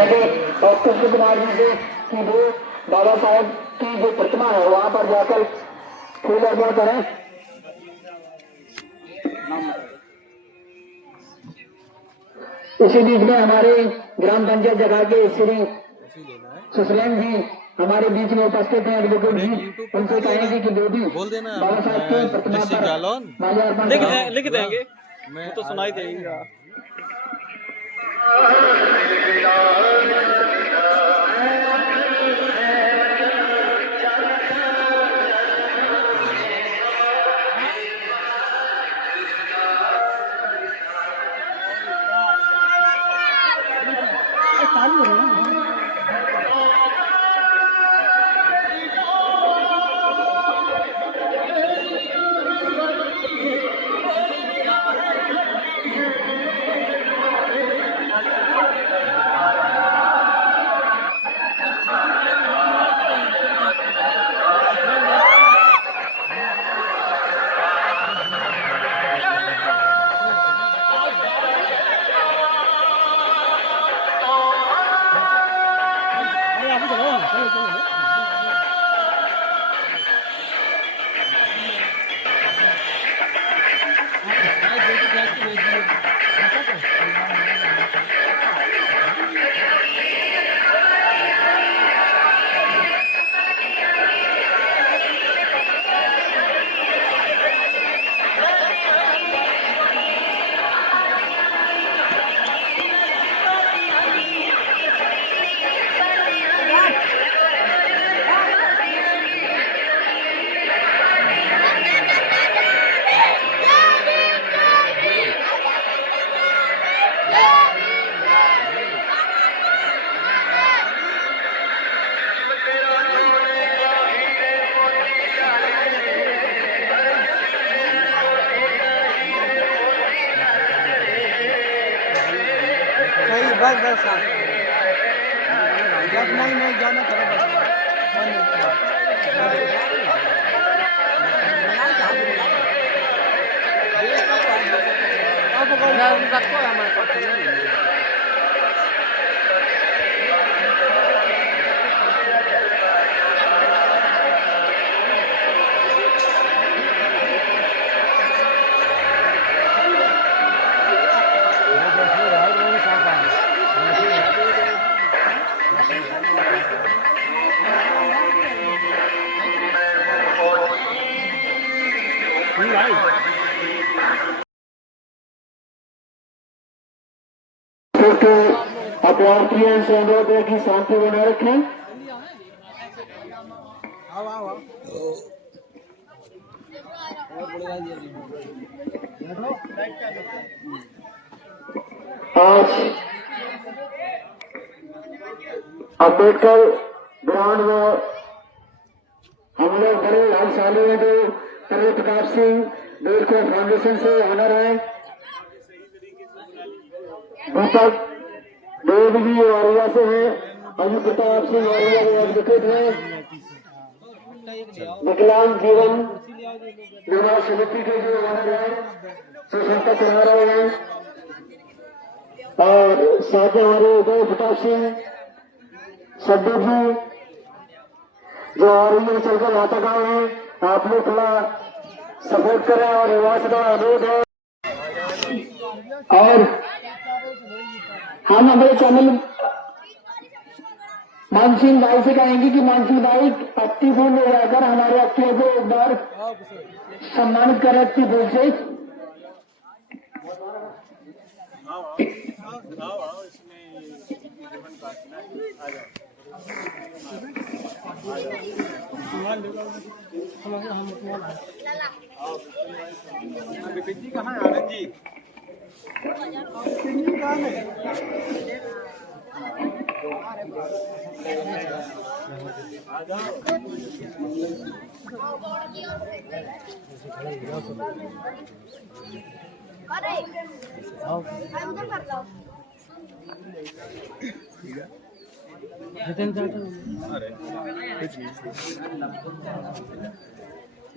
कहेंगे और कृष्ण कुमार जी से कि वो बाबा साहब की जो प्रतिमा है वहां पर जाकर फूल अर्पण करें। इसी बीच में हमारे ग्राम पंचायत जगह के श्री सुसलेन जी हमारे बीच में उपस्थित हैं, एडवोकेट जी, उनसे कहेंगे कि जो भी बाबा साहब की प्रतिमा पर माल्यार्पण लिख देंगे, वो तो सुनाई देगा। बस जब नहीं जाना करो रखो हमारे पास। अपराधियों से अनुरोध है कि शांति बनाए रखें। आज अम्बेडकर ग्राउंड में हम लोग बड़े भाग्यशाली हैं जो प्रिय प्रताप सिंह बेलखोर फाउंडेशन से ऑनर है। दीपक देव जी औरैया से है, अजय प्रताप सिंह औरैया के एडवोकेट है। विकलांग जीवन निर्माण समिति के जो ऑनर है सुशंकर चला रहे हैं और साथ में हमारे उदय प्रताप सिंह सड्डू जी जो औरैया में चलकर नाटक आए हैं। आप लोग थोड़ा सपोर्ट करें और युवा से थोड़ा अनुरोध है। और हम हमारे चैनल मानसिंह भाई से कहेंगे कि मानसिंह भाई पत्ती फूल ले जाकर हमारे अक्षय को एक बार सम्मानित करें पत्ती फूल से। जी कहाँ है आनंद जी?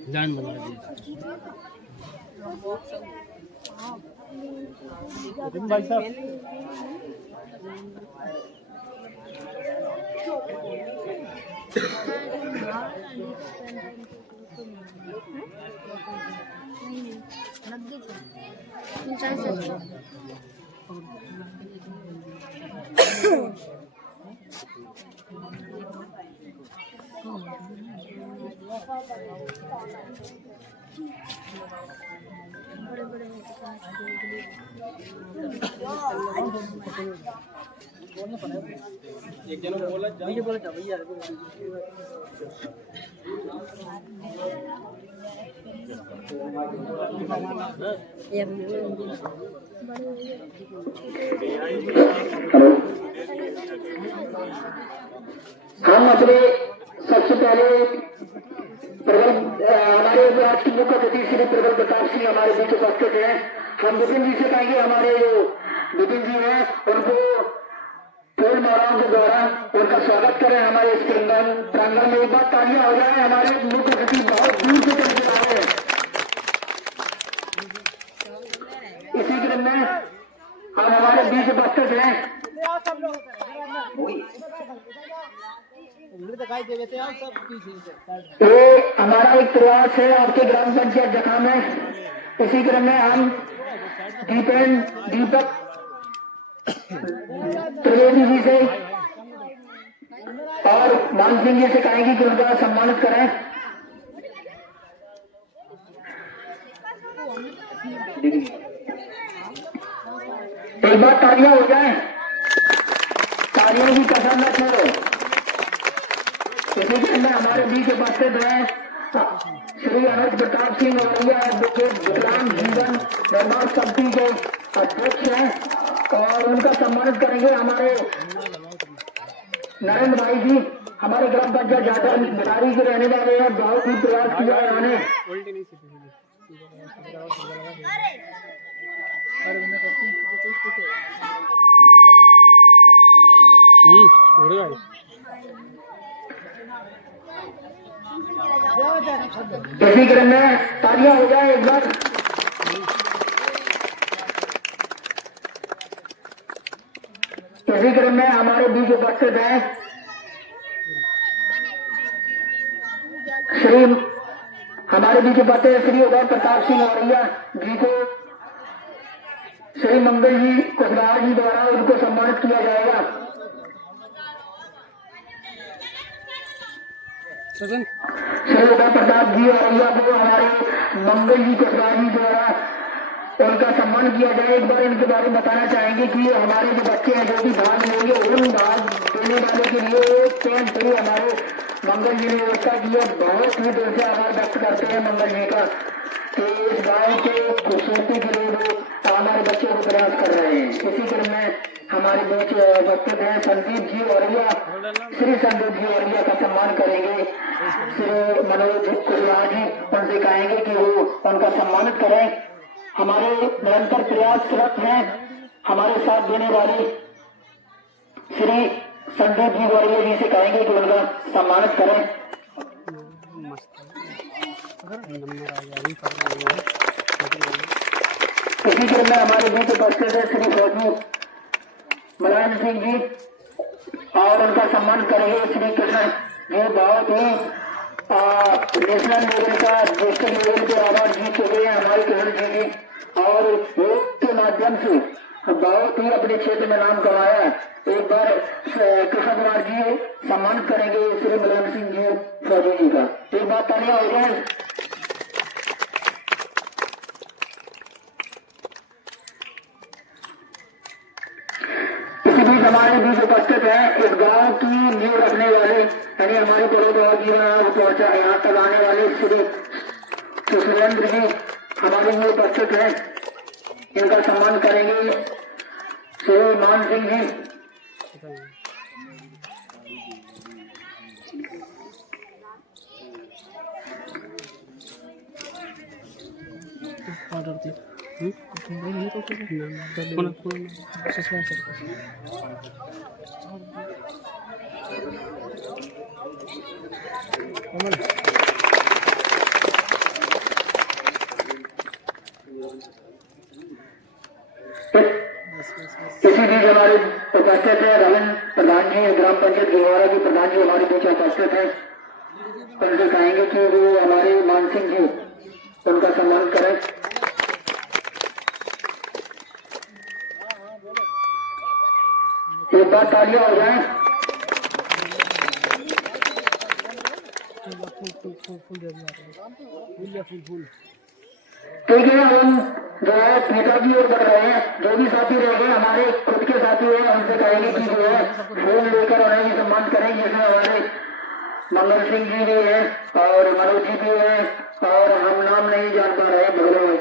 जान बना दिया भाई साहब एक जन बोला भैया हम अपने सबसे पहले हमारे आज की मुख्य अतिथि श्री प्रबल प्रताप सिंह हमारे बीच उपस्थित हैं। हम विपिन जी से कहेंगे, हमारे जो विपिन जी हैं उनको फूल मालाओं के द्वारा उनका स्वागत करें हमारे इस प्रांगण में। एक बार तालियां हो जाए, हमारे मुख्य अतिथि बहुत दूर से चल के आ रहे हैं। इसी क्रम में हम हमारे बीच उपस्थित हैं। ये हमारा एक प्रयास है आपके ग्राम पंचायत जखा में। इसी क्रम में हम दीपक त्रिवेदी जी से और मान सिंह जी से कहेंगे कि उनका सम्मानित करें। एक बार तालियां हो जाए, तालियों की कसम न छोड़ो। इसी क्रम में हमारे बीच उपस्थित हैं श्री अनुज प्रताप सिंह औरैया, एडवोकेट विकलांग जीवन निर्माण समिति के अध्यक्ष हैं और उनका सम्मानित करेंगे हमारे नरेंद्र भाई जी। हमारे ग्राम पंचायत जाकर बिहारी के रहने वाले हैं। बहुत ही प्रयास किया है उन्होंने। इसी क्रम में तालियां हो जाए एक बार। इसी क्रम में हमारे बीच उपस्थित हैं हमारे बीच उपस्थित श्री उदय प्रताप सिंह औरैया जी को श्री मंगल जी कुशवाहा जी द्वारा उनको सम्मानित किया जाएगा। श्री उदय प्रताप जी औरैया को हमारे मंगल जी कुशवाहा जी द्वारा उनका सम्मान किया जाए। एक बार इनके बारे में बताना चाहेंगे कि हमारे जो बच्चे हैं जो भी भाग लेंगे उन भाग देने वाले के लिए पेन फ्री हमारे मंगल जी ने व्यवस्था की है। बहुत ही दिल से आभार व्यक्त करते हैं मंगल जी का कि इस गाँव के खूबसूरती के लिए वो हमारे बच्चों को प्रयास कर रहे हैं। इसी क्रम में हमारे बीच उपस्थित हैं संदीप जी औरैया। श्री संदीप जी औरैया का सम्मान करेंगे श्री मनोज कुशवाहा जी। उनसे कहेंगे कि वो उनका सम्मानित करें। हमारे निरंतर प्रयासरत हैं हमारे साथ देने वाले श्री संदीप जी औरैया जी से कहेंगे कि उनका सम्मानित करें। इसी क्रम में हमारे बीच उपस्थित है श्री फौजी मुलायम सिंह जी और उनका सम्मान करेंगे श्री कृष्ण जी। बहुत ही नेशनल लेवल का डिस्ट्रिक्ट लेवल पे अवार्ड जीत चुके हैं हमारे कृष्ण जी और योग के माध्यम से बहुत ही अपने क्षेत्र में नाम कमाया है। एक बार कृष्ण कुमार जी सम्मानित करेंगे श्री मुलायम सिंह जी फौजी जी का। एक बार तालियां हो जाए। इसी बीच हमारे बीच उपस्थित है इस गांव की नींव रखने वाले यानी हमारे परोपकार जीवन पहुंचा यहाँ तक आने वाले श्री सुरेंद्र जी हमारे लिए उपस्थित हैं। इनका सम्मान करेंगे श्री मान सिंह जी। इसी बीच हमारे उपस्थित है रविंद्र प्रधान जी ग्राम पंचायत गिलवाड़ा के प्रधान जी हमारे बीच उपस्थित है। उनसे कहेंगे कि वो हमारे मान सिंह जी उनका सम्मान करें। एक बार तालियां हो जाए। ठीक है, हम जो है थिएटर की ओर बढ़ रहे हैं। जो भी साथी रह गए हमारे खुद के साथी हैं, उनसे कहेंगे कि जो है फूल लेकर उन्हें भी सम्मान करें। जिसमें हमारे मंगल सिंह जी भी हैं और मनोज जी भी हैं और हम नाम नहीं जान पा रहे हैं भगवान में।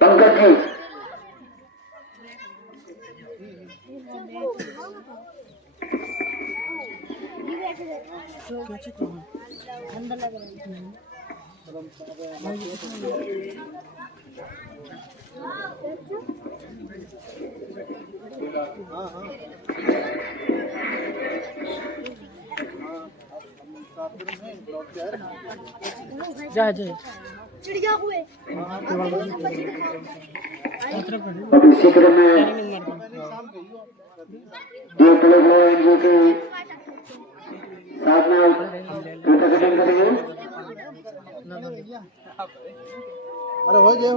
पंकज जी, अंदर लग रहा है। जा चिड़िया हुए अभी शीघ्र में जो लोग एनजीओ के साथ में रिप्रेजेंट करेंगे। अरे हो गए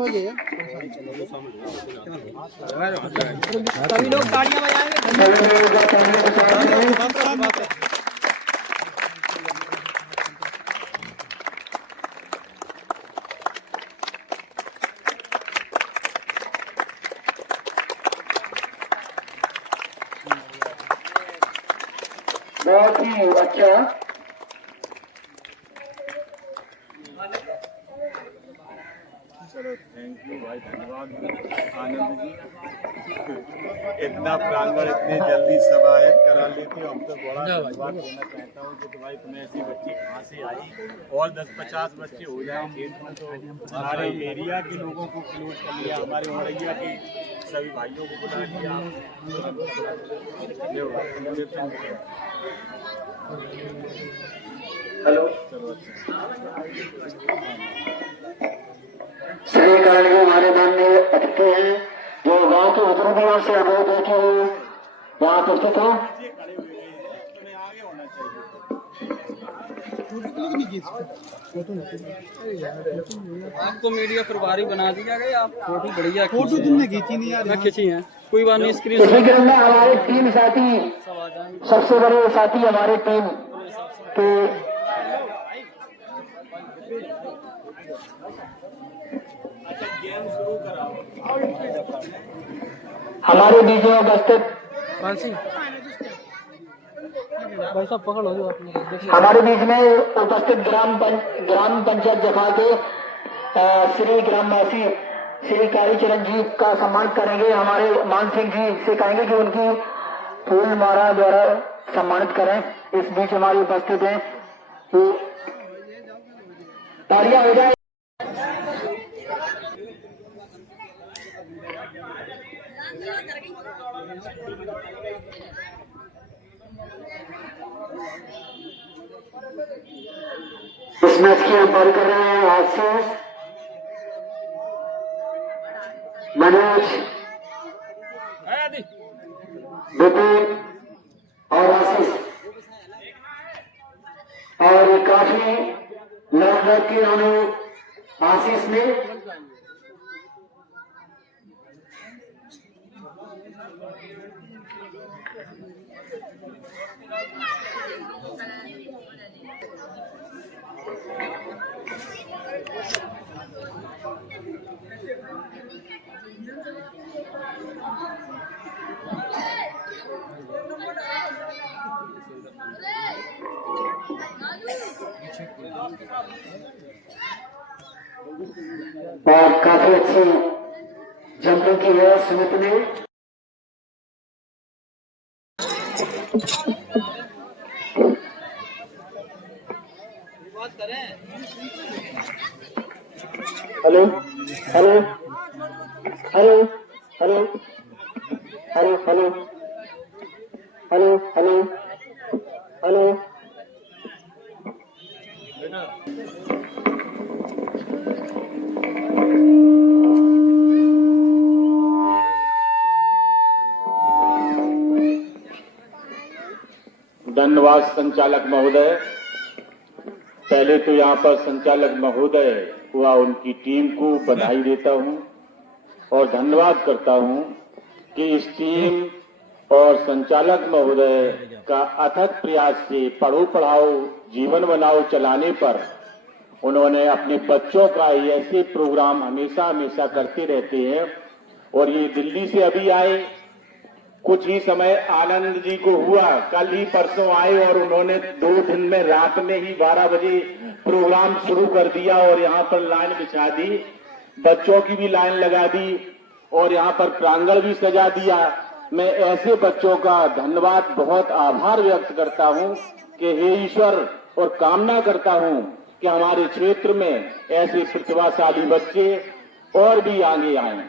सभी लोग तालियां बजाएंगे। बहुत ही अच्छा। थैंक यू भाई, धन्यवाद आनंद जी। इतना प्रांगण इतने जल्दी समाहित करा लेते हो, हम तो बड़ा धन्यवाद देना चाहता हूँ कि भाई तुम्हें ऐसी बच्ची कहाँ से आई और 10-50 बच्चे हो जाए खेत में तो हमारे एरिया के लोगों को क्लोज कर लिया, हमारे औरैया के सभी भाइयों को बुला लिया। हेलो, चलो श्री कारण हमारे माननीय अतिथि हैं जो गांव के उपद्रवियों से अवैध है कि वहाँ उपस्थित हो। तुम्हें आगे होना चाहिए। आपको मीडिया प्रभारी बना दिया गया। आप फोटो बढ़िया फोटो तुमने खींची नहीं यार, खींची है, कोई बात नहीं। स्क्रीन इसी क्रम में हमारे टीम साथी, सब आ जाएंगे। सबसे बड़े साथी हमारे टीम के हमारे बीच में उपस्थित भाई साहब पकड़ लो जो आप हमारे बीच में उपस्थित ग्राम पंचायत जखा के श्री ग्रामवासी श्री कालीचरण जी का सम्मान करेंगे। हमारे मान सिंह जी से कहेंगे कि उनकी फूल माला द्वारा सम्मानित करें। इस बीच हमारे उपस्थित हैं, तालियां हो जाए। इस मैच की अंपायर कर रहे हैं आज से मनोज, विपिन और आशीष। और काफी लॉन्ग रन के उन्होंने आशीष ने और काफी अच्छी जंपिंग की है सुमित ने। Hello hello hello hello hello hello hello hello hello. धन्यवाद संचालक महोदय। पहले तो यहाँ पर संचालक महोदय व उनकी टीम को बधाई देता हूँ और धन्यवाद करता हूं कि इस टीम और संचालक महोदय का अथक प्रयास से पढ़ो पढ़ाओ जीवन बनाओ चलाने पर उन्होंने अपने बच्चों का ऐसे प्रोग्राम हमेशा हमेशा करते रहते हैं। और ये दिल्ली से अभी आए, कुछ ही समय आनंद जी को हुआ, कल ही परसों आए और उन्होंने 2 दिन में रात में ही 12 बजे प्रोग्राम शुरू कर दिया और यहाँ पर लाइन बिछा दी, बच्चों की भी लाइन लगा दी और यहाँ पर प्रांगण भी सजा दिया। मैं ऐसे बच्चों का धन्यवाद, बहुत आभार व्यक्त करता हूँ कि हे ईश्वर, और कामना करता हूँ कि हमारे क्षेत्र में ऐसे प्रतिभाशाली बच्चे और भी आगे आएं।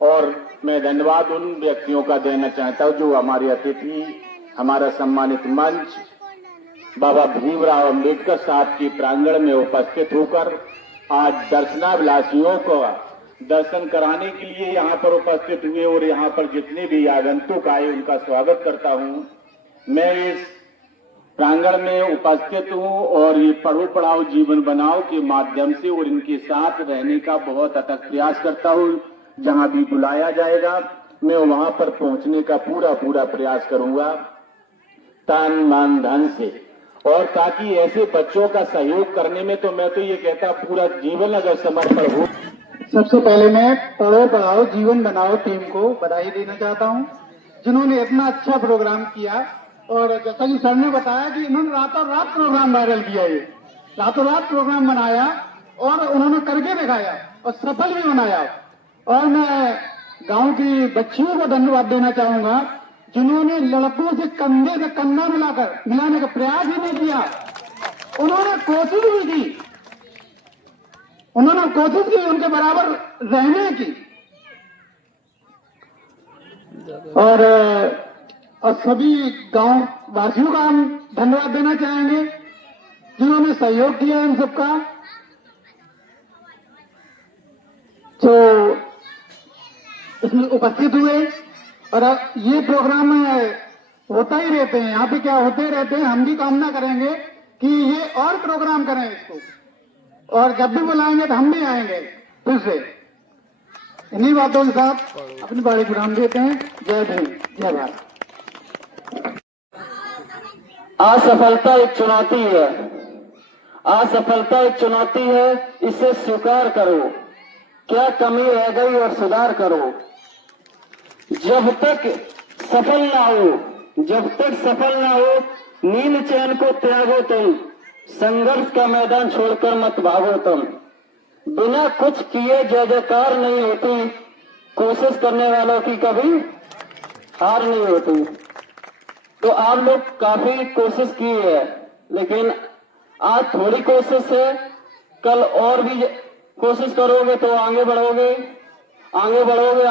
और मैं धन्यवाद उन व्यक्तियों का देना चाहता हूं जो हमारे अतिथि, हमारा सम्मानित मंच बाबा भीमराव अंबेडकर साहब के प्रांगण में उपस्थित होकर आज दर्शनाभिलाषियों को दर्शन कराने के लिए यहाँ पर उपस्थित हुए और यहाँ पर जितने भी आगंतुक आए उनका स्वागत करता हूँ। मैं इस प्रांगण में उपस्थित हूँ और ये पढ़ो पढ़ाओ जीवन बनाओ के माध्यम से और इनके साथ रहने का बहुत अथक प्रयास करता हूँ। जहाँ भी बुलाया जाएगा मैं वहाँ पर पहुँचने का पूरा प्रयास करूंगा तन मन धन से, और ताकि ऐसे बच्चों का सहयोग करने में तो मैं तो ये कहता पूरा जीवन अगर समर्पण हो। सबसे पहले मैं पढ़ो पढ़ाओ जीवन बनाओ टीम को बधाई देना चाहता हूं, जिन्होंने इतना अच्छा प्रोग्राम किया। और जैसा कि सर ने बताया कि इन्होंने रातों रात प्रोग्राम वायरल किया, ये रातों रात प्रोग्राम बनाया और उन्होंने करके दिखाया और सफल भी बनाया। और मैं गांव की बच्चियों को धन्यवाद देना चाहूंगा जिन्होंने लड़कों से कंधे से कंधा मिलाने का प्रयास ही नहीं किया, उन्होंने कोशिश भी की, उन्होंने कोशिश की उनके बराबर रहने की। और सभी गांव वासियों का हम धन्यवाद देना चाहेंगे जिन्होंने सहयोग किया इन सबका। तो इसमें उपस्थित हुए और ये प्रोग्राम होता ही रहते हैं, यहाँ पे क्या होते रहते हैं। हम भी कामना करेंगे कि ये और प्रोग्राम करें इसको, और जब भी बुलाएंगे तो हम भी आएंगे फिर से। इन्हीं बातों के साथ अपनी बाड़ी विराम देते हैं। जय भीम, जय भारत। असफलता एक चुनौती है, असफलता एक चुनौती है, इसे स्वीकार करो, क्या कमी रह गई और सुधार करो। जब तक सफल ना हो, जब तक सफल ना हो, नींद चैन को त्यागो तुम, संघर्ष का मैदान छोड़कर मत भागो तुम। बिना कुछ किए जय जयकार नहीं होती, कोशिश करने वालों की कभी हार नहीं होती। तो आप लोग काफी कोशिश की है, लेकिन आज थोड़ी कोशिश है, कल और भी कोशिश करोगे तो आगे बढ़ोगे, आगे बढ़ोगे।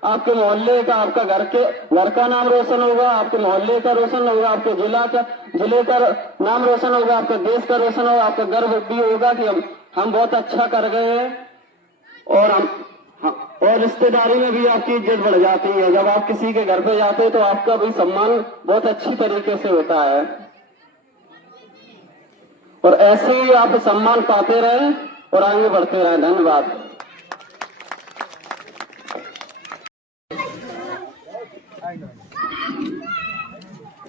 आपके मोहल्ले का, आपका घर का नाम रोशन होगा, आपके मोहल्ले का रोशन होगा, आपके जिले का नाम रोशन होगा, आपका देश का रोशन होगा। आपका गर्व भी होगा कि हम बहुत अच्छा कर गए हैं। और रिश्तेदारी में भी आपकी इज्जत बढ़ जाती है। जब आप किसी के घर पे जाते हैं तो आपका भी सम्मान बहुत अच्छी तरीके से होता है। और ऐसे ही आप सम्मान पाते रहें और आगे बढ़ते रहें। धन्यवाद।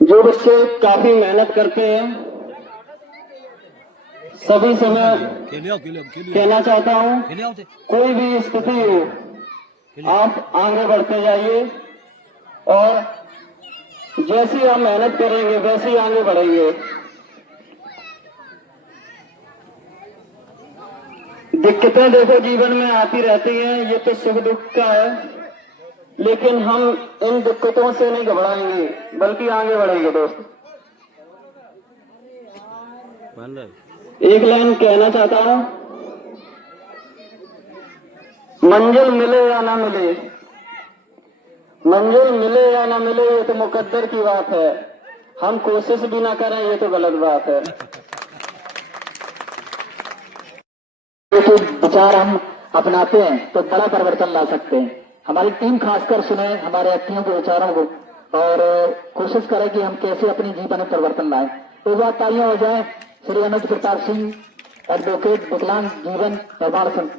जो बच्चे काफी मेहनत करते हैं सभी से मैं कहना चाहता हूँ, कोई भी स्थिति हो आप आगे बढ़ते जाइए और जैसी हम मेहनत करेंगे वैसे ही आगे बढ़ेंगे। दिक्कतें देखो जीवन में आती रहती हैं, ये तो सुख दुख का है, लेकिन हम इन दिक्कतों से नहीं घबराएंगे बल्कि आगे बढ़ेंगे। दोस्त एक लाइन कहना चाहता हूं, मंजिल मिले या ना मिले, मंजिल मिले या ना मिले ये तो मुकद्दर की बात है, हम कोशिश भी ना करें ये तो गलत बात है। जो विचार हम अपनाते हैं तो बड़ा परिवर्तन ला सकते हैं। हमारी टीम खासकर सुने हमारे व्यक्तियों के विचारों को और कोशिश करें कि हम कैसे अपने जीवन में परिवर्तन लाएं। तो बात तालियां हो जाए श्री अनुज प्रताप सिंह, एडवोकेट, विकलांग जीवन निर्माण संघ।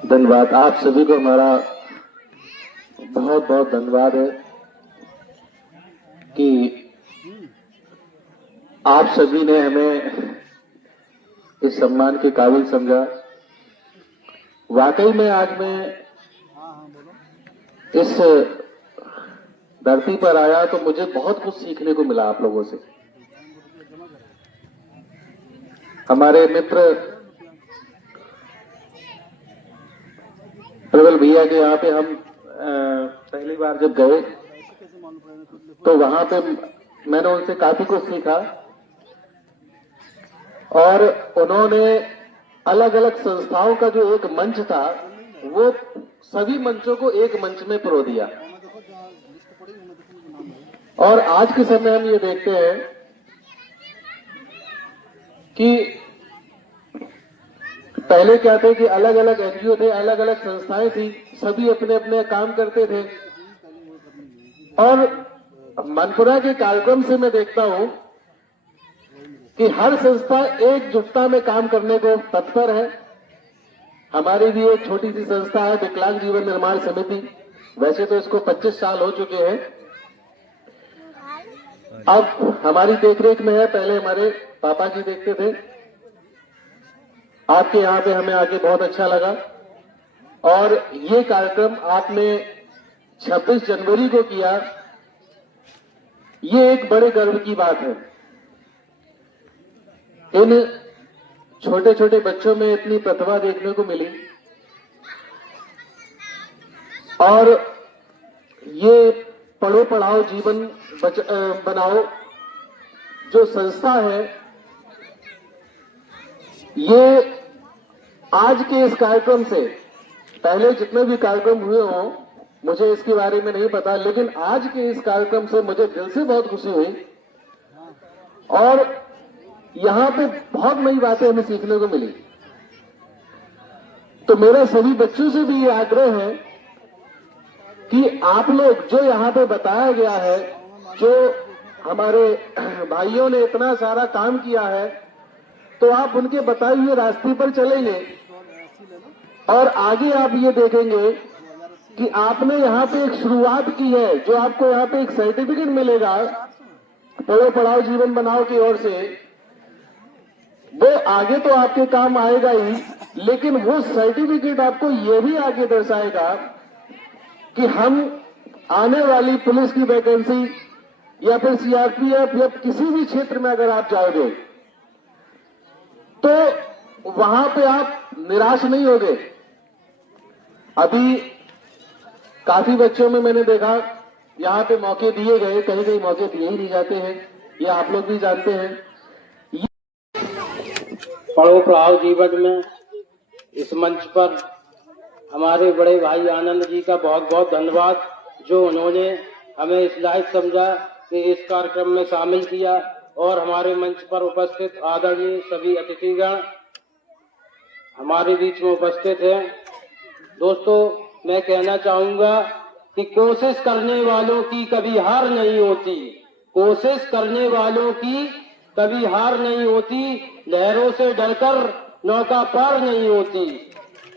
धन्यवाद। आप सभी को हमारा बहुत बहुत धन्यवाद है कि आप सभी ने हमें इस सम्मान के काबिल समझा। वाकई में आज मैं इस धरती पर आया तो मुझे बहुत कुछ सीखने को मिला आप लोगों से। हमारे मित्र प्रबल भैया के यहाँ पे हम पहली बार जब गए तो वहां पे मैंने उनसे काफी कुछ सीखा और उन्होंने अलग अलग संस्थाओं का जो एक मंच था वो सभी मंचों को एक मंच में पिरो दिया। और आज के समय हम ये देखते हैं कि पहले क्या थे कि अलग अलग एनजीओ थे, अलग अलग संस्थाएं थी, सभी अपने अपने काम करते थे। और मनपुरा के कार्यक्रम से मैं देखता हूं कि हर संस्था एकजुटता में काम करने को तत्पर है। हमारी भी एक छोटी सी संस्था है विकलांग जीवन निर्माण समिति। वैसे तो इसको 25 साल हो चुके हैं, अब हमारी देखरेख में है। पहले हमारे पापा जी देखते थे। आपके यहाँ पे हमें आके बहुत अच्छा लगा और ये कार्यक्रम आपने 26 जनवरी को किया, ये एक बड़े गर्व की बात है। इन छोटे छोटे बच्चों में इतनी प्रतिभा देखने को मिली और ये पढ़ो पढ़ाओ जीवन बनाओ जो संस्था है, ये आज के इस कार्यक्रम से, पहले जितने भी कार्यक्रम हुए हों मुझे इसके बारे में नहीं पता, लेकिन आज के इस कार्यक्रम से मुझे दिल से बहुत खुशी हुई और यहाँ पे बहुत नई बातें हमें सीखने को मिली। तो मेरा सभी बच्चों से भी ये आग्रह है कि आप लोग जो यहाँ पे बताया गया है, जो हमारे भाइयों ने इतना सारा काम किया है, तो आप उनके बताए हुए रास्ते पर चलेंगे और आगे आप ये देखेंगे कि आपने यहाँ पे एक शुरुआत की है, जो आपको यहाँ पे एक सर्टिफिकेट मिलेगा पढ़ो पढ़ाओ जीवन बनाओ की ओर से, वो आगे तो आपके काम आएगा ही, लेकिन वो सर्टिफिकेट आपको ये भी आगे दर्शाएगा कि हम आने वाली पुलिस की वैकेंसी या फिर सीआरपीएफ या किसी भी क्षेत्र में अगर आप जाओगे तो वहां पे आप निराश नहीं होगे। अभी काफी बच्चों में मैंने देखा यहाँ पे मौके दिए गए, कहीं कहीं मौके दिए ही नहीं जाते हैं, ये आप लोग भी जानते हैं। पढ़ो पढ़ाओ जीवन में इस मंच पर हमारे बड़े भाई आनंद जी का बहुत बहुत धन्यवाद, जो उन्होंने हमें इस लायक समझा कि इस कार्यक्रम में शामिल किया और हमारे मंच पर उपस्थित आदरणीय सभी अतिथिगण हमारे बीच में उपस्थित हैं। दोस्तों, मैं कहना चाहूंगा कि कोशिश करने वालों की कभी हार नहीं होती, कोशिश करने वालों की कभी हार नहीं होती, लहरों से डरकर नौका पार नहीं होती।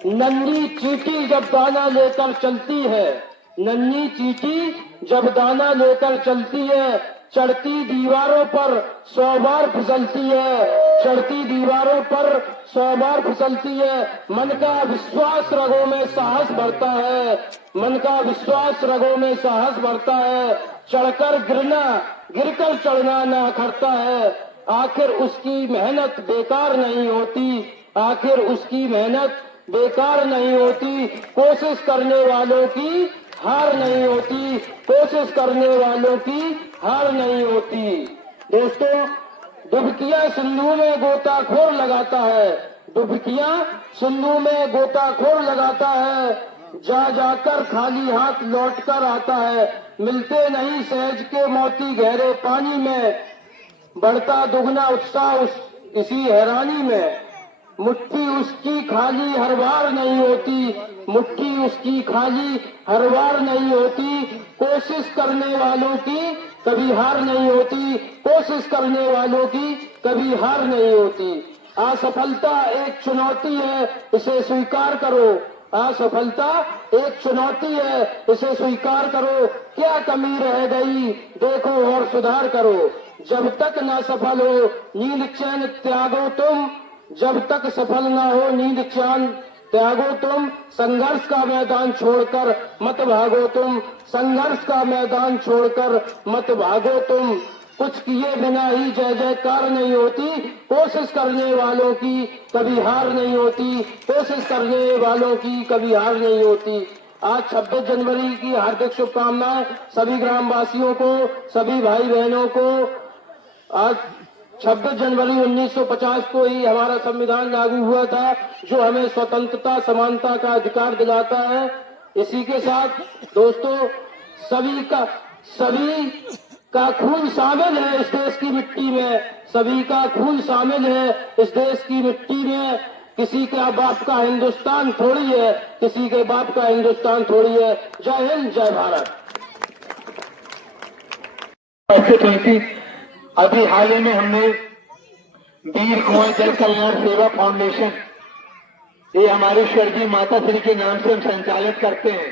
नन्ही चींटी जब दाना लेकर चलती है, नन्ही चींटी जब दाना लेकर चलती है, चढ़ती दीवारों पर 100 बार फिसलती है, चढ़ती दीवारों पर 100 बार फिसलती है। मन का विश्वास रगों में साहस भरता है, मन का विश्वास रगों में साहस भरता है। चढ़कर गिरना, गिरकर चढ़ना ना करता है, आखिर उसकी मेहनत बेकार नहीं होती, आखिर उसकी मेहनत बेकार नहीं होती। कोशिश करने वालों की हार नहीं होती, कोशिश करने वालों की हार नहीं होती। दोस्तों, डुबकियां सिंधु में गोताखोर लगाता है, डुबकियां सिंधु में गोताखोर लगाता है, जा जाकर खाली हाथ लौट कर आता है। मिलते नहीं सहज के मोती गहरे पानी में, बढ़ता दुगना उत्साह इसी हैरानी में। मुट्ठी उसकी खाली हर बार नहीं होती, मुट्ठी उसकी खाली हर बार नहीं होती। कोशिश करने वालों की कभी हार नहीं होती, कोशिश करने वालों की कभी हार नहीं होती। असफलता एक चुनौती है, इसे स्वीकार करो, असफलता एक चुनौती है, इसे स्वीकार करो। क्या कमी रह गई देखो और सुधार करो। जब तक न सफल हो नींद चैन त्यागो तुम, जब तक सफल न हो नींद चैन त्यागो तुम। संघर्ष का मैदान छोड़कर मत भागो तुम, संघर्ष का मैदान छोड़कर मत भागो तुम। कुछ किए बिना ही जय जयकार नहीं होती, कोशिश करने वालों की कभी हार नहीं होती, कोशिश करने वालों की कभी हार नहीं होती। आज 26 जनवरी की हार्दिक शुभकामनाएं सभी ग्रामवासियों को, सभी भाई बहनों को। आज 26 जनवरी 1950 को ही हमारा संविधान लागू हुआ था, जो हमें स्वतंत्रता समानता का अधिकार दिलाता है। इसी के साथ दोस्तों सभी का खून शामिल है इस देश की मिट्टी में, सभी का खून शामिल है इस देश की मिट्टी में। किसी का बाप का हिंदुस्तान थोड़ी है, किसी के बाप का हिंदुस्तान थोड़ी है। जय हिंद, जय भारत। अभी हाल ही में हमने वीर कुंवर जल कल्याण सेवा फाउंडेशन, ये हमारी स्वर्गीय माता श्री के नाम से हम संचालित करते हैं।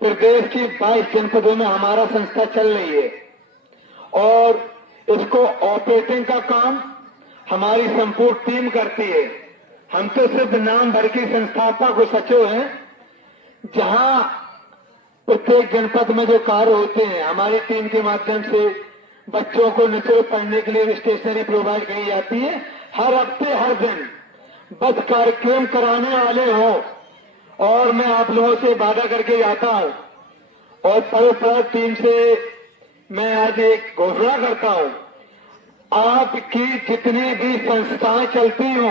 प्रदेश की 22 जनपदों में हमारा संस्था चल रही है और इसको ऑपरेटिंग का काम हमारी संपूर्ण टीम करती है। हम तो सिर्फ नाम भर के संस्थापक और सचिव हैं। जहां प्रत्येक जनपद में जो कार्य होते हैं हमारी टीम के माध्यम से बच्चों को निःशुल्क पढ़ने के लिए स्टेशनरी प्रोवाइड की जाती है। हर हफ्ते हर दिन बस कार्यक्रम कराने वाले हो और मैं आप लोगों से वादा करके जाता हूं और परोपकार टीम से मैं आज एक घोषणा करता हूं। आपकी जितनी भी संस्थाएं चलती हो,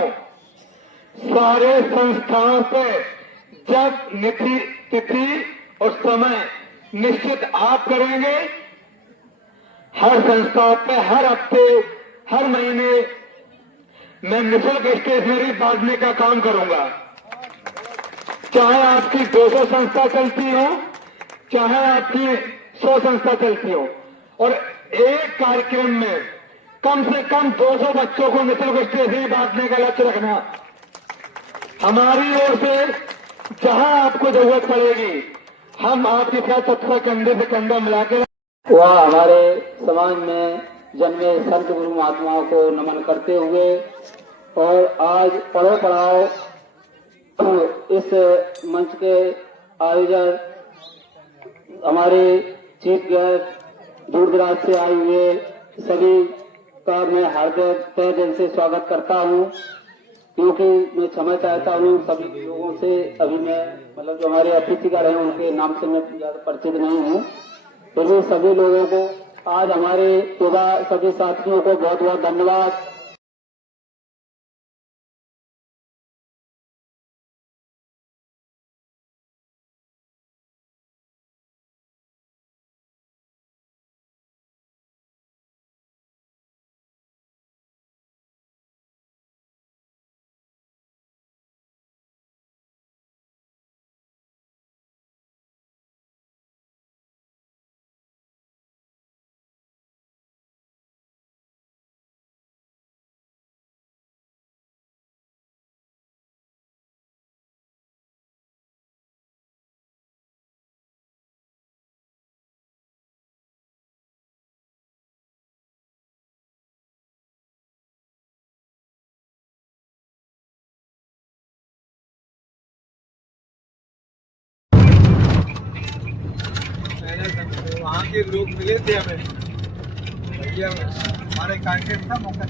सारे संस्थाओं पे जब तिथि और समय निश्चित आप करेंगे, हर संस्थाओं पे हर हफ्ते हर महीने मैं निःशुल्क स्टेशनरी बांटने का काम करूंगा। चाहे आपकी 200 संस्था चलती हो, चाहे आपकी 100 संस्था चलती हो, और एक कार्यक्रम में कम से कम 200 बच्चों को निःशुल्क स्टेशनरी बांटने का लक्ष्य रखना। हमारी ओर से जहां आपको जरूरत पड़ेगी हम आपके साथ तत्पर कंधे से कंधा मिलाकर वह हमारे समाज में जन्मे संत गुरु महात्माओं को नमन करते हुए और आज पढ़ो पढ़ाओ इस मंच के आयोजक हमारे चीफ गेस्ट दूर दराज से आए हुए सभी का मैं हार्दिक तहे दिल से स्वागत करता हूं, क्योंकि मैं क्षमा चाहता हूं सभी लोगों से। अभी मैं मतलब जो हमारे अतिथिगण हैं उनके नाम से मैं ज्यादा परिचित नहीं हूं, फिर भी सभी लोगों को आज हमारे युवा सभी साथियों को बहुत बहुत धन्यवाद। वहाँ के लोग मिले थे हमें, भैया हमारे कार्यक्रम था मौका